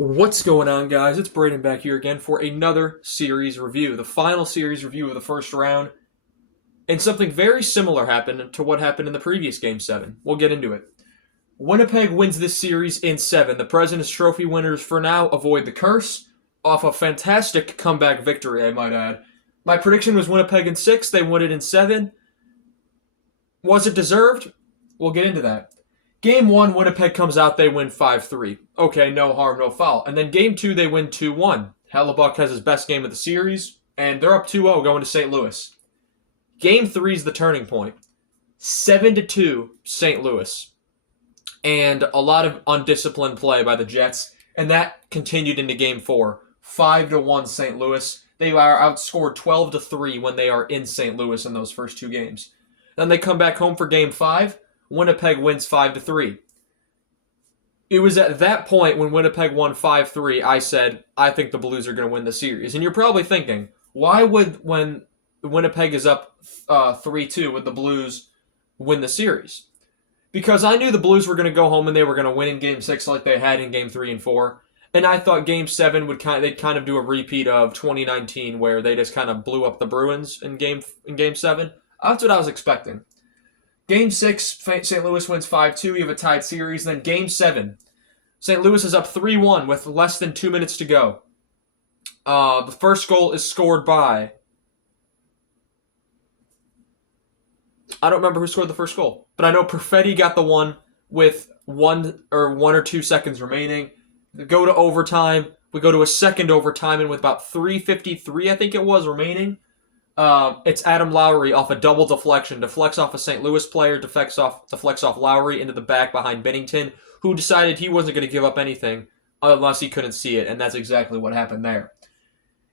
What's going on, guys? It's Braden back here again for another series review, the final series review of the first round. And something very similar happened to what happened in the previous Game 7. We'll get into it. Winnipeg wins this series in 7. The President's Trophy winners for now avoid the curse off a fantastic comeback victory, I might add. My prediction was Winnipeg in 6. They won it in 7. Was it deserved? We'll get into that. Game 1, Winnipeg comes out, they win 5-3. Okay, no harm, no foul. And then Game 2, they win 2-1. Hellebuck has his best game of the series, and they're up 2-0 going to St. Louis. Game 3 is the turning point. 7-2 St. Louis. And a lot of undisciplined play by the Jets, and that continued into Game 4. 5-1 St. Louis. They are outscored 12-3 when they are in St. Louis in those first two games. Then they come back home for Game 5. Winnipeg wins 5-3. It was at that point when Winnipeg won 5-3, I said, I think the Blues are going to win the series. And you're probably thinking, why would, when Winnipeg is up 3-2, would the Blues win the series? Because I knew the Blues were going to go home and they were going to win in Game 6 like they had in Game 3 and 4. And I thought Game 7 they'd kind of do a repeat of 2019 where they just kind of blew up the Bruins in Game 7. That's what I was expecting. Game 6, St. Louis wins 5-2. You have a tied series. Then Game 7, St. Louis is up 3-1 with less than 2 minutes to go. The first goal is scored by... I don't remember who scored the first goal, but I know Perfetti got the one with 1 or 2 seconds remaining. We go to overtime. We go to a second overtime, and with about 3:53, I think it was, remaining, it's Adam Lowry off a double deflection. Deflects off a St. Louis player, deflects off Lowry into the back behind Binnington, who decided he wasn't going to give up anything unless he couldn't see it, and that's exactly what happened there.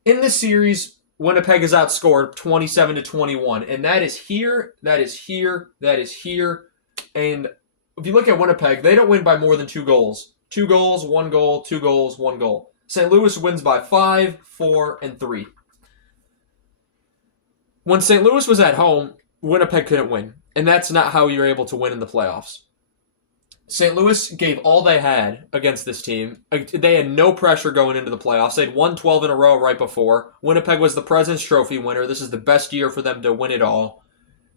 In this series, Winnipeg is outscored 27-21, and that is here, that is here, that is here. And if you look at Winnipeg, they don't win by more than 2 goals. 2 goals, 1 goal, 2 goals, 1 goal. St. Louis wins by 5, 4, and 3. When St. Louis was at home, Winnipeg couldn't win, and that's not how you're able to win in the playoffs. St. Louis gave all they had against this team. They had no pressure going into the playoffs. They'd won 12 in a row right before. Winnipeg was the President's Trophy winner. This is the best year for them to win it all.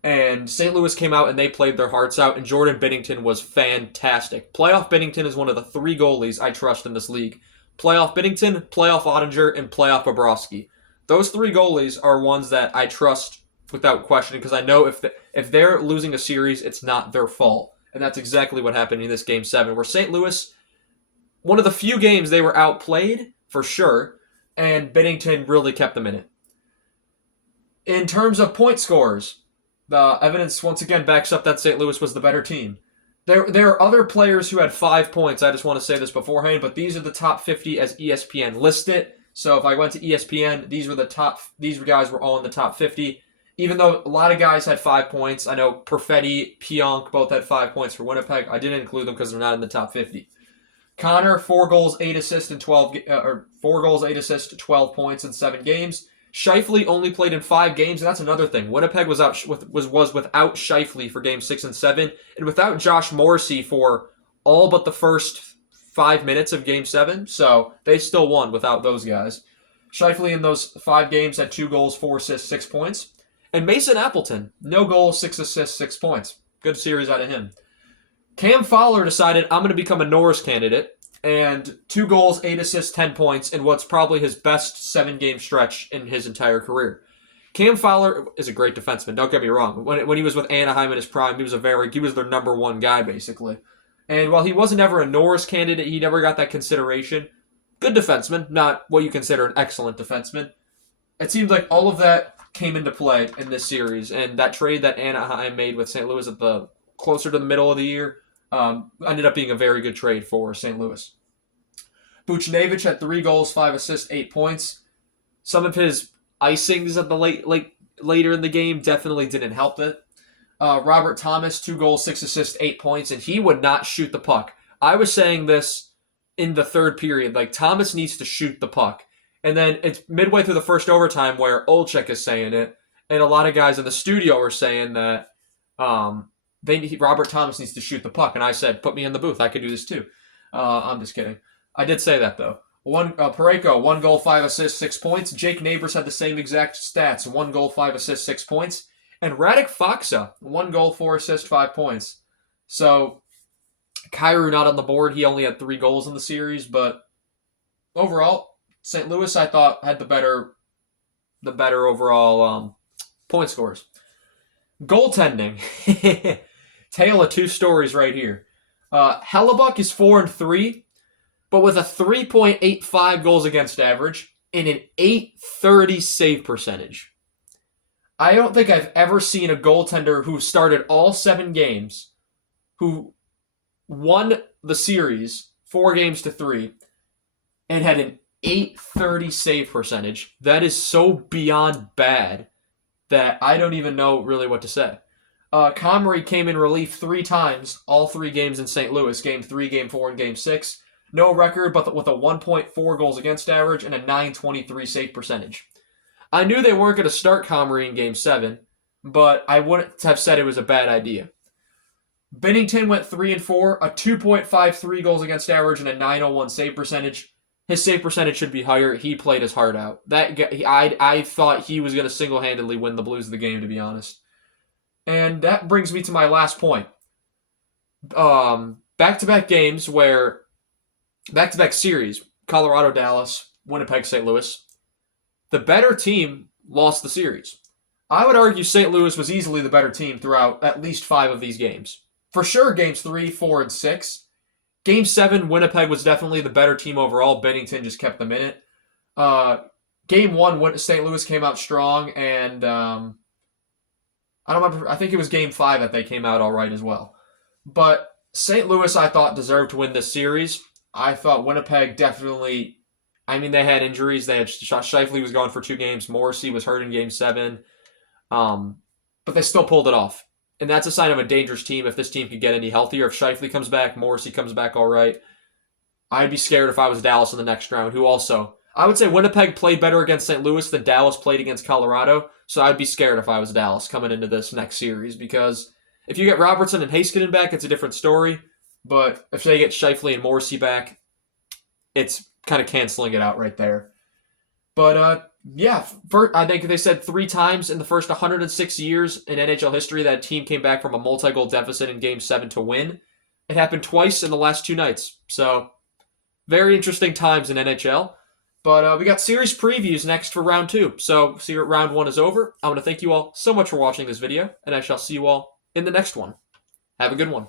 And St. Louis came out and they played their hearts out, and Jordan Binnington was fantastic. Playoff Binnington is one of the 3 goalies I trust in this league. Playoff Binnington, Playoff Ottinger, and Playoff Bobrovsky. Those 3 goalies are ones that I trust without question because I know if they're losing a series, it's not their fault. And that's exactly what happened in this Game 7, where St. Louis, one of the few games they were outplayed, for sure, and Binnington really kept them in it. In terms of point scorers, the evidence once again backs up that St. Louis was the better team. There are other players who had 5 points. I just want to say this beforehand, but these are the top 50 as ESPN lists it. So if I went to ESPN, these guys were all in the top 50. Even though a lot of guys had 5 points, I know Perfetti, Pionk both had 5 points for Winnipeg. I didn't include them because they're not in the top 50. Connor, 4 goals, 8 assists, and 12 points in 7 games. Scheifele only played in 5 games, and that's another thing. Winnipeg was without Scheifele for Game 6 and 7, and without Josh Morrissey for all but the first 5 minutes of Game 7, so they still won without those guys. Scheifele in those 5 games had 2 goals, 4 assists, 6 points. And Mason Appleton, no goals, 6 assists, 6 points. Good series out of him. Cam Fowler decided, I'm going to become a Norris candidate, and 2 goals, 8 assists, 10 points in what's probably his best 7-game stretch in his entire career. Cam Fowler is a great defenseman, don't get me wrong. When he was with Anaheim in his prime, he was their number 1 guy, basically. And while he wasn't ever a Norris candidate, he never got that consideration. Good defenseman, not what you consider an excellent defenseman. It seemed like all of that came into play in this series, and that trade that Anaheim made with St. Louis at the closer to the middle of the year ended up being a very good trade for St. Louis. Buchnevich had 3 goals, 5 assists, 8 points. Some of his icings at the later in the game definitely didn't help it. Robert Thomas, 2 goals, 6 assists, 8 points, and he would not shoot the puck. I was saying this in the third period, like Thomas needs to shoot the puck. And then it's midway through the first overtime where Olczyk is saying it, and a lot of guys in the studio are saying that Robert Thomas needs to shoot the puck. And I said, put me in the booth. I could do this too. I'm just kidding. I did say that, though. Pareko, 1 goal, 5 assists, 6 points. Jake Neighbors had the same exact stats, 1 goal, 5 assists, 6 points. And Radek Faksa, 1 goal, 4 assists, 5 points. So, Kyrou not on the board. He only had 3 goals in the series, but overall, St. Louis, I thought, had the better overall point scores. Goaltending. Tale of two stories right here. Hellebuck is 4-3, but with a 3.85 goals against average and an 830 save percentage. I don't think I've ever seen a goaltender who started all 7 games, who won the series 4-3, and had an 830 save percentage. That is so beyond bad that I don't even know really what to say. Comrie came in relief 3 times, all 3 games in St. Louis, Game 3, Game 4, and Game 6. No record, but with a 1.4 goals against average and a 923 save percentage. I knew they weren't going to start Comrie in Game 7, but I wouldn't have said it was a bad idea. Binnington went 3-4, a 2.53 goals against average and a 901 save percentage. His save percentage should be higher. He played his heart out. I thought he was going to single-handedly win the Blues of the game, to be honest. And that brings me to my last point. Back-to-back games where... Back-to-back series. Colorado, Dallas, Winnipeg, St. Louis. The better team lost the series. I would argue St. Louis was easily the better team throughout at least 5 of these games. For sure, Games 3, 4, and 6. Game 7, Winnipeg was definitely the better team overall. Binnington just kept them in it. Game 1, St. Louis came out strong, and I don't remember. I think it was Game 5 that they came out all right as well. But St. Louis, I thought, deserved to win this series. I thought Winnipeg definitely... I mean, they had injuries. They had Scheifele was gone for 2 games. Morrissey was hurt in Game 7. But they still pulled it off. And that's a sign of a dangerous team if this team could get any healthier. If Scheifele comes back, Morrissey comes back all right. I'd be scared if I was Dallas in the next round, who also... I would say Winnipeg played better against St. Louis than Dallas played against Colorado, so I'd be scared if I was Dallas coming into this next series, because if you get Robertson and Heiskanen back, it's a different story, but if they get Scheifele and Morrissey back, it's kind of canceling it out right there. But, yeah, I think they said 3 times in the first 106 years in NHL history that a team came back from a multi-goal deficit in Game 7 to win. It happened twice in the last 2 nights. So, very interesting times in NHL. But we got series previews next for round 2. So, round 1 is over. I want to thank you all so much for watching this video, and I shall see you all in the next one. Have a good one.